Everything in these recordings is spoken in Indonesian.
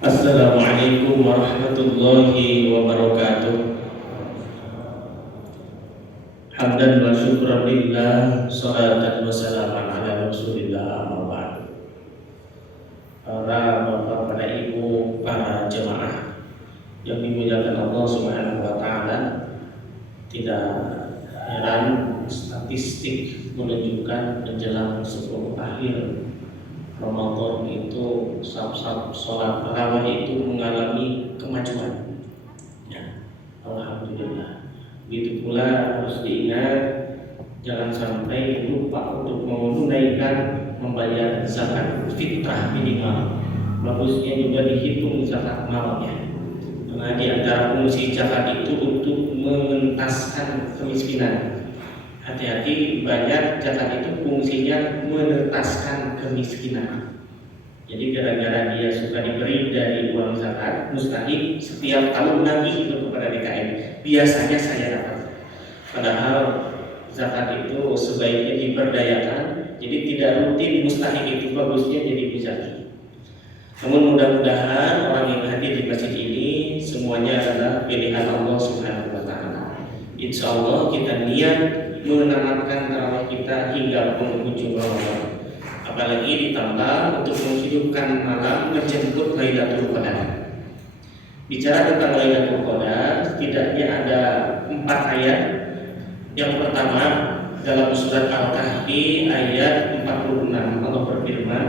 Assalamualaikum warahmatullahi wabarakatuh. Hamdan wa syukran lillah, salatan wa salaman ala rasulillah, amma ba'du. Para bapak, para ibu, para jemaah yang dimuliakan Allah Subhanahu wa taala, tidak heran statistik menunjukkan menjelang 10 akhir Ramadan itu sab-sab sholat tarawih itu mengalami kemajuan. Ya, alhamdulillah. Begitu pula harus diingat, jangan sampai lupa untuk menunaikan membayar zakat fitrah minimal. Bagusnya juga dihitung zakat malnya. Karena di antara fungsi zakat itu untuk mengentaskan kemiskinan. Hati-hati, banyak zakat itu fungsinya menetaskan kemiskinan. Jadi gara-gara dia suka diberi dari uang zakat, mustahil setiap tahun nagih itu kepada DKM. Biasanya saya dapat. Padahal zakat itu sebaiknya diberdayakan. Jadi tidak rutin mustahil itu, bagusnya jadi muzaki. Namun mudah-mudahan orang yang hadir di masjid ini semuanya adalah pilihan Allah Subhanahu wa taala. Insya Allah kita niat menamatkan tarawih kita hingga penghujung Ramadan. Apalagi ditambah untuk menghidupkan malam menjemput Lailatul Qadar. Bicara tentang Lailatul Qadar, setidaknya ada 4 ayat. Yang pertama dalam surat Al-Kahfi ayat 46, Allah berfirman,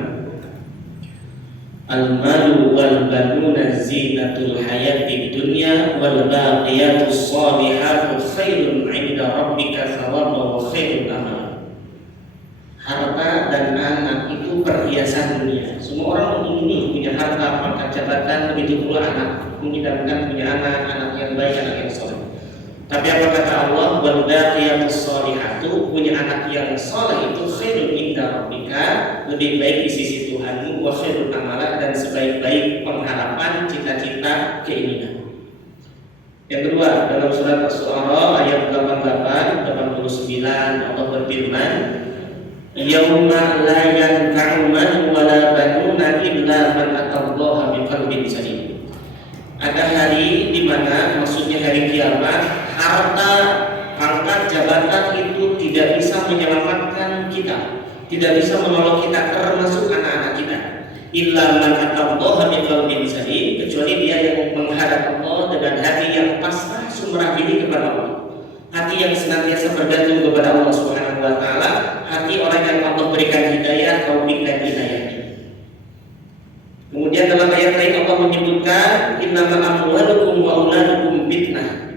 Al-malu wal banuna zinatul hayatid dunya wal baqiyatus salihatu khairun 'inda rabbika thawaban wa khairun amala. Harta dan anak itu perhiasan dunia. Semua orang ingin punya harta, pangkat, jabatan, begitu pula anak. Mengidamkan punya anak yang baik, anak yang soleh. Tapi apa kata Allah? Wal baqiyatus salihatu, punya anak yang soleh itu khairun 'inda rabbika, lebih baik di sisi Tuhanmu, wa khairul amala, dan sebaik-baik pengharapan, cita-cita, keinginan. Yang kedua dalam surat Asy-Syu'ara ayat 88 89 Allah berfirman, yauma la yanfa'u malun wa la banuna illa man atallaha biqalbin salim. Ada hari di mana, maksudnya hari kiamat, harta, pangkat, jabatan itu tidak bisa menyelamatkan kita, tidak bisa menolong kita, termasuk anak-anak kita. Illa man atallaha biqalbin salim, kecuali dia yang menghadap Allah dengan hati yang pasrah sumrah diri kepada Allah, hati yang senantiasa bergantung kepada Allah Subhanahu wa taala, hati orang yang Allah berikan hidayah, taufik dan hidayah. Kemudian dalam ayat lain Allah menyebutkan innama amwalukum wa auladukum fitnah.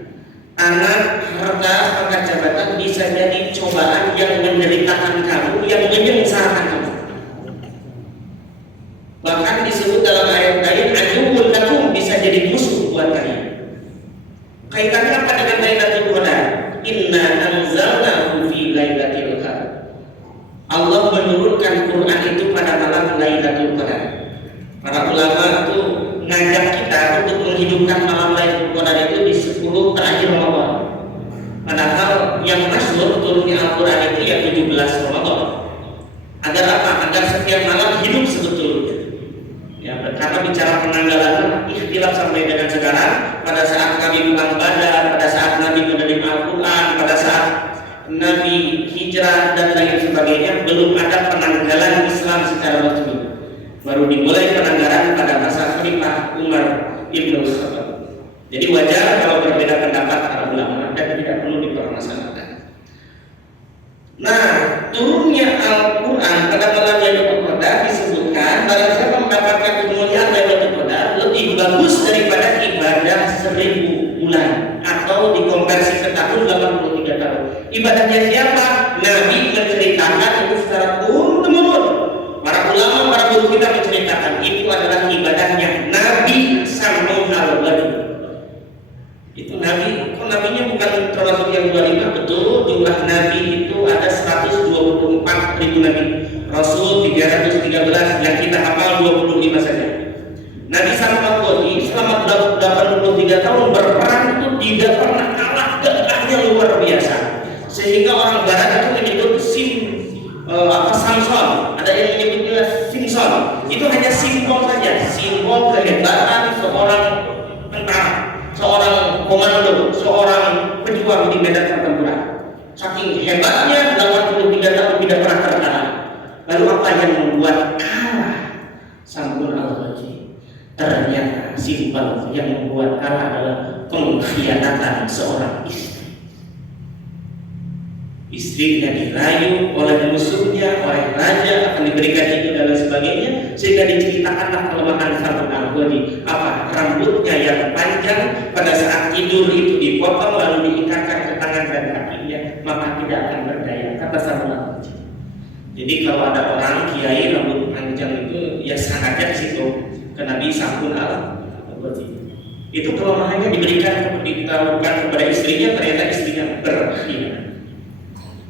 Anak, harta, pangkat, jabatan bisa jadi cobaan yang menderitakan kamu, yang menyengsarakan kamu. Bahkan disebut dalam ayat lain aduwwun lakum, bisa jadi musuh buat kalian. Kaitannya apa dengan Lailatul Qadar? Inna anzalnahu fi lailatul qadar. Allah menurunkan Quran itu pada malam Lailatul Qadar. Para ulama itu ngajak kita untuk menghidupkan malam Lailatul Qadar itu di 10 terakhir Ramadan. Padahal yang masyhur turunnya Al-Quran itu ya 17 Ramadan. Agar apa? Agar setiap malam hidup sebetulnya. Ya, karena bicara penanggalan ikhtilaf sampai dengan sekarang. Pada saat Nabi pulang Badar, pada saat Nabi menerima Al-Quran, pada saat Nabi hijrah dan lain sebagainya, belum ada penanggalan Islam secara resmi. Baru dimulai penanggalan pada masa Khalifah Umar Ibn Khattab. Jadi wajar kalau berbeda pendapat para ulama dan tidak perlu dipermasalahkan. Nah, turunnya Al-Quran pada malam Lailatul Qadar disebutkan barang siapa mendapatkan kemuliaan Lailatul Qadar lebih bagus daripada ibadah 1000 bulan, atau dikonversi ke tahun 83 tahun. Ibadahnya siapa? Nabi menceritakan itu secara turun-temurun. Para ulama, para guru kita menceritakan itu adalah ibadahnya Nabi sallallahu alaihi wasallam. Itu Nabi, kok Nabinya bukan termasuk yang 25? Betul, jumlah Nabi itu ada 124 ribu Nabi. Rasul 313, yang kita hafal 25 saja. Nabi sallallahu alaihi wasallam selama 83 tahun berperang itu tidak pernah kalah, gagahnya luar biasa. Sehingga orang barat itu menyebut Samson, ada yang menyebutnya Simpson itu hanya simbol saja, simbol kehebatan seorang tentara, seorang komando, seorang pejuang di medan pertempuran. Saking hebatnya 83 tahun tidak pernah terkalah. Lalu apa yang membuat kalah Sampun al-Ghazali? Ternyata simbol yang membuat kalah adalah pengkhianatan seorang istri. Istrinya dirayu oleh musuhnya, oleh raja, akan diberikan itu dan lain sebagainya, sehingga diceritakanlah kelemahan Sampun al-Ghazali. Apa? Rambutnya yang panjang pada saat tidur itu dipotong lalu diikatkan ke tangan dan kakinya, maka tidak akan berdaya, kata Sampun al-Ghazali. Jadi kalau ada orang kiai rambut panjang itu ya sangatnya di situ ke Nabi Sampun al-Ghazali. Itu kelemahannya diberikan kepada istrinya, ternyata istrinya berkhianat.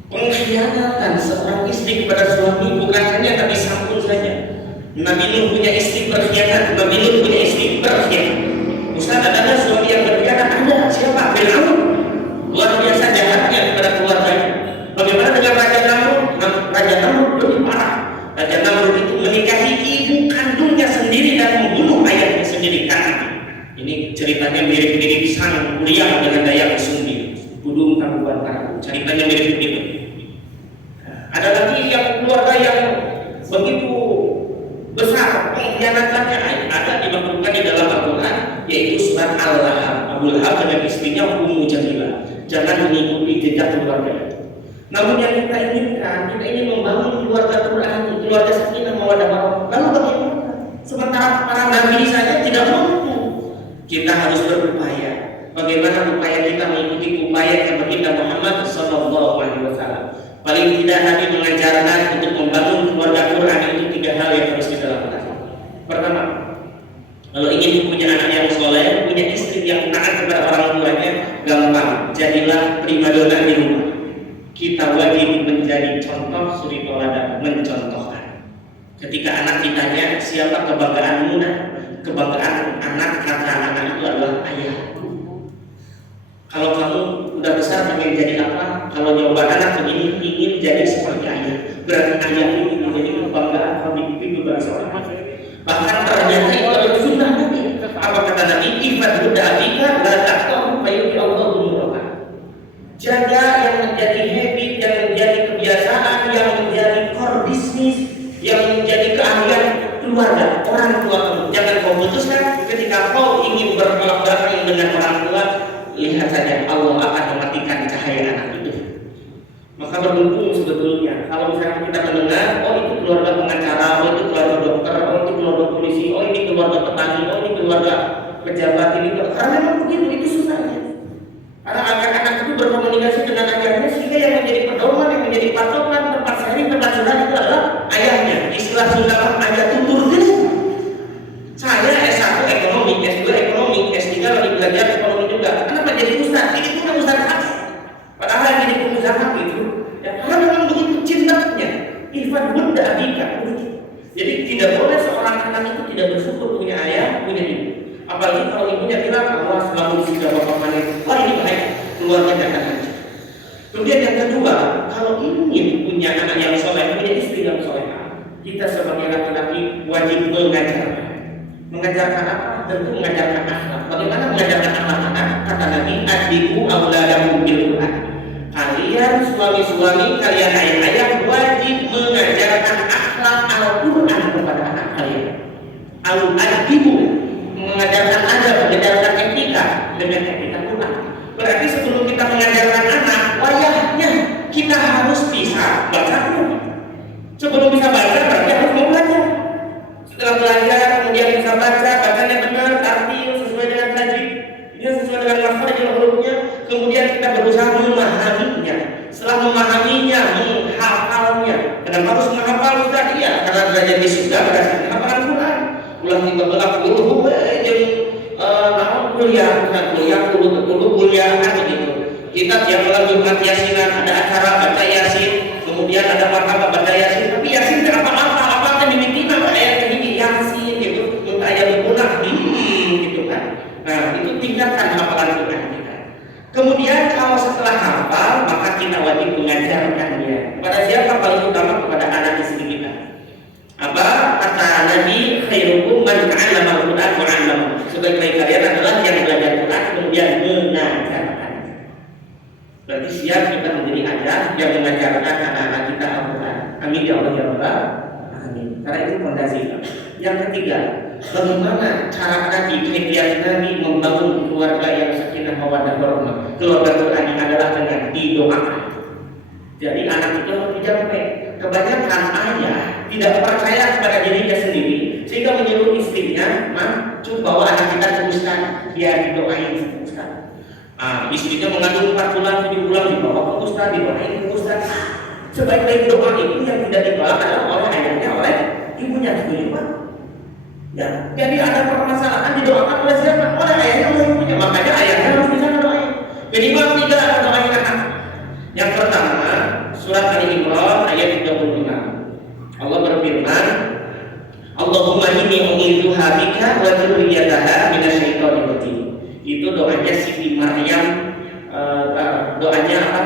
Pengkhianatan seorang istri kepada suami bukan hanya Nabi Sampun saja. Nabi Nuh punya istri berkhianat, Nabi Nuh punya istri berkhianat. Ustaz, ada suami yang berkhianat? Ada. Siapa? Fir'aun. Luar biasa jahatnya kepada keluarganya. Bagaimana dengan Raja Namrud? Raja Namrud lebih parah. Raja Namrud itu menikahi ibu kandungnya sendiri dan membunuh ayahnya sendiri. Ini ceritanya mirip-mirip sang kuliah dengan Dayak Sumbi, Budung Kabupaten Karaku. Ceritanya mirip begitu. Ada lagi yang keluarga yang begitu besar pengkhianatannya, ada dimaklumkan di dalam Al-Quran, yaitu surat Al-Lahab. Abu Lahab dengan istrinya Ummu Jamilah. Jangan mengikuti jejak keluarga itu. Namun yang kita inginkan, kita ingin membangun keluarga Quran, keluarga sakinah mawaddah warahmah. Lalu bagaimana? Sementara para nabi saja tidak mampu. Kita harus berupaya. Bagaimana upaya kita mengikuti upaya yang baginda Muhammad SAW? Paling tidak Nabi mengajarkan untuk membangun keluarga Quran itu 3 hal yang harus kita lakukan. Pertama, kalau ingin punya anak yang soleh, punya istri yang taat kepada orang tuanya, gampang. Jadilah primadona di rumah. Kita wajib menjadi contoh suri tauladan, mencontohkan. Ketika anak ditanya siapa kebanggaanmu, kebanggaan anak kata anak itu adalah ayah. Kalau kamu udah besar pengen jadi apa? Kalau jawaban anak begini, ingin jadi seperti ayah. Berarti ayah itu menjadi kebanggaan kami itu beberapa orang. Bahkan ternyata itu adalah sunnah Nabi. Apa kata Nabi? Ifat buddha abika la taqtahu fayuti Allah umuraka. Jaga yang menjadi habit, yang menjadi kebiasaan, yang menjadi core bisnis, yang menjadi keahlian keluarga, orang tua kamu. Jangan kau putuskan ketika kau ingin bertolak belakang dengan orang tua. Lihat saja Allah akan mematikan cahaya anak itu. Maka beruntung sebetulnya kalau misalnya kita mendengar, oh itu keluarga pengacara, oh itu keluarga dokter, oh itu keluarga polisi, oh ini keluarga petani, oh ini keluarga pejabat ini. Karena memang begitu, itu susahnya. Karena anak-anak itu berkomunikasi dengan ayahnya, sehingga yang menjadi pedoman, yang menjadi patokan, tempat sharing, tempat curhat itu adalah ayahnya. Istilah Sunda ayah tutur gini. Saya S1 ekonomi, S2 ekonomi, S3 lagi belajar ekonomi juga. Kenapa jadi ustaz? Ini udah ustaz khas. Padahal jadi pengusaha gitu. Ya, karena memang begitu cintanya. Ifat bunda abika. Jadi tidak boleh seorang anak itu tidak bersyukur punya ayah, punya ibu. Apalagi kalau ibunya bilang, Allah selalu sudah bapak panen. Wah ini baik, keluarga akan hancur. Kemudian yang kedua, kalau ingin punya anak yang soleh, punya istri yang soleh, kita sebagai laki-laki wajib mengajarkan. Mengajarkan apa? Tentu mengajarkan akhlak. Bagaimana mengajarkan anak-anak? Kata Nabi, adibu auladakum bil Quran. Kalian suami-suami, kalian ayah-ayah wajib mengajarkan akhlak Al-Quran kepada anak kalian. Al-adibu, mengajarkan adab, mengajarkan etika dengan etika Quran. Berarti sebelum kita mengajarkan anak, wayahnya kita harus bisa baca Quran. Sebelum bisa baca, berarti harus mau belajar. Setelah belajar, kemudian bisa baca, bacanya benar, tartil sesuai dengan tajwid, dia sesuai dengan makhraj hurufnya. Kemudian kita berusaha memahaminya. Setelah memahaminya, menghafalnya. Kenapa harus menghafal Ustaz? Iya, karena belajar di surga berdasarkan hafalan Quran. Ulah kita belak dulu, kuliah kan begitu. Kita tiap malam Jumat Yasinan, ada acara baca Yasin, kemudian ada martabak baca Yasin, tapi Yasin tidak apa-apa kan dimimpikan ayat ini Yasin gitu, untuk ayat berpunah gitu kan. Nah itu tingkatkan hafalan Quran kita. Kemudian kalau setelah hafal, maka kita wajib mengajarkannya. Kepada siapa? Paling utama kepada anak istri kita. Apa? ta'allama al-Qur'an wa 'allama. Sebaik-baik kalian adalah yang belajar Quran kemudian mengajarkan. Berarti siap kita menjadi ajar yang mengajarkan anak-anak kita Al-Quran. Amin ya Allah ya Rabbal alamin. Karena itu fondasi. Yang ketiga, bagaimana cara Nabi, kiat Nabi membangun keluarga yang sakinah mawaddah warahmah. Keluarga Quran adalah dengan didoakan. Jadi anak itu harus dijaga. Kebanyakan ayah tidak percaya kepada dirinya sendiri sehingga menyuruh istrinya, coba bawa anak kita ke ustaz, biar didoain sama ustaz. Istrinya mengandung 4 bulan, 7 bulan dibawa ke ustaz, didoain ke ustaz. Sebaik-baik doa itu yang tidak dibawa adalah oleh ayahnya, oleh ibunya sendiri, Pak. Ya, jadi ada permasalahan didoakan oleh siapa? Oleh ayahnya, oleh ibunya. Makanya ayahnya harus bisa doain. Minimal 3 akan doain anak. Yang pertama, surat Ali Imran ayat 36. Allah berfirman, Allahumma inni u'idzuha bika wa dzurriyyataha minasyaitonir rajim. Itu doanya Siti Maryam, doanya apa?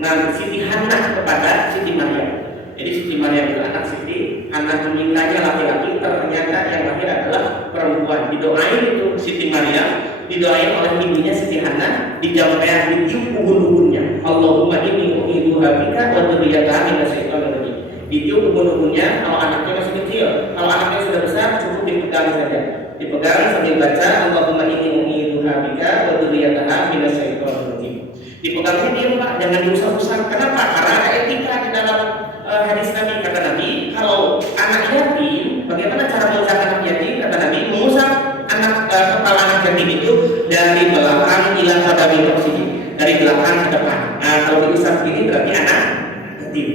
Nah, Siti Hannah kepada Siti Maryam. Jadi Siti Maryam itu anak Siti Hannah, memintanya laki-laki, ternyata yang lahir adalah perempuan. Didoain itu Siti Maryam, didoain oleh ibunya Siti Hannah, dijampean ditiup ubun-ubunnya. Allahumma inni u'idzuha bika wa dzurriyyataha minasyaitonir rajim. Ditiup ubun-ubunnya kalau anaknya masih kecil. Kalau anaknya sudah besar cukup dipegang saja. Dipegang sambil baca Allahumma inni u'idzuha bika wa dzurriyyataha minasyaitonir rajim. Dipegangnya diam, Pak, jangan diusap-usap. Kenapa? Karena ada etika di dalam hadis Nabi. Kata Nabi, kalau anak yatim, bagaimana cara mengusap anak yatim? Kata Nabi, mengusap kepala anak yatim itu dari belakang ila qadami ra'sihi, dari belakang ke depan. Nah, kalau diusap ini berarti anak yatim.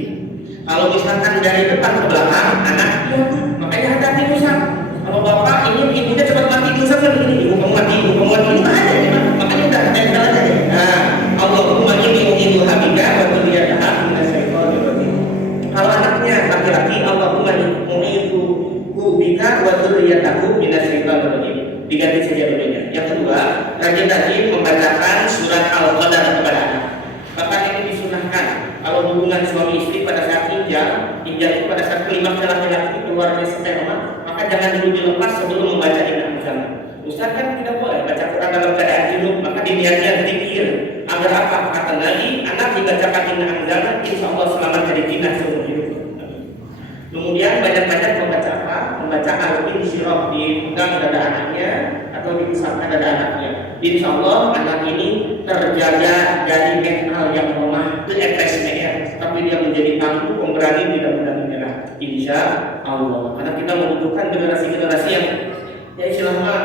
Kalau misalkan dari depan ke belakang, anak yatim. Makanya hati-hati usap. Kalau bapak ingin ibunya cepat mati, diusapnya begini, ibu kamu mati, ibu kamu mati, itu aja ya. Makanya udah tempel aja ya. Nah, Allahumma inni u'idzuha bika wa dzurriyyataha minasyaitonir rajim. Kalau anaknya laki-laki, Allahumma u'idzuhu bika wa dzurriyyatahu minasyaitonir rajim. Diganti saja dulunya. Yang kedua, rajin-rajin membacakan surat Al-Qadar kepada anak. Bahkan ini disunahkan kalau hubungan suami istri pada saat injal itu pada saat klimaks laki-laki keluarnya sperma, maka jangan dulu dilepas sebelum membaca inna anzalna. Ustaz kan tidak boleh baca Quran dalam keadaan junub, maka diniatkan zikir. Agar apa? Kata Nabi, anak dibacakan inna anzalna, insya Allah selamat dari zina seumur hidup. Kemudian banyak-banyak membaca apa? Membaca al-insyirah, dipegang dada anaknya atau diusapkan dada anaknya. Insya Allah anak ini terjaga dari mental yang lemah, itu FSMR, tapi dia menjadi tangguh, pemberani, tidak mudah menyerah. Insya Allah. Karena kita membutuhkan generasi-generasi yang ya istilahnya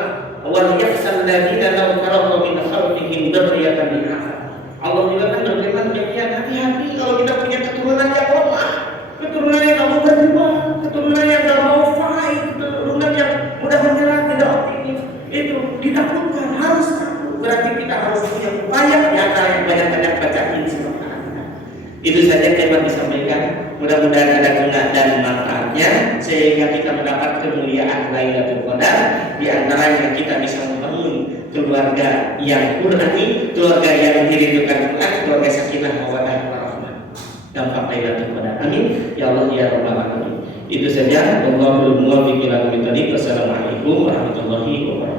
wal yahsal ladzina law taraku min khalqihim dzurriyyatan dha'afan. Allah juga kan berfirman demikian, hati-hati kalau kita punya keturunan yang lemah, keturunan yang kamu berjuang, keturunan yang gak mau fight, keturunan yang mudah menyerah, tidak optimis, itu ditakutkan, harus takut. Berarti kita harus punya upaya nyata yang banyak-banyak bacain surat Al-Qadar. Itu saja yang disampaikan. Mudah-mudahan ada guna dan manfaatnya sehingga kita mendapat kemuliaan Lailatul Qadar. Di antaranya kita bisa membangun keluarga yang Qurani, keluarga yang dirindukan Quran, keluarga sakinah mawaddah warahmah. Dampak Lailatul Qadar. Amin. Ya Allah ya Rabbal alamin. Itu saja. Wallahul muwaffiq ila aqwamit thoriq. Wassalamualaikum warahmatullahi wabarakatuh.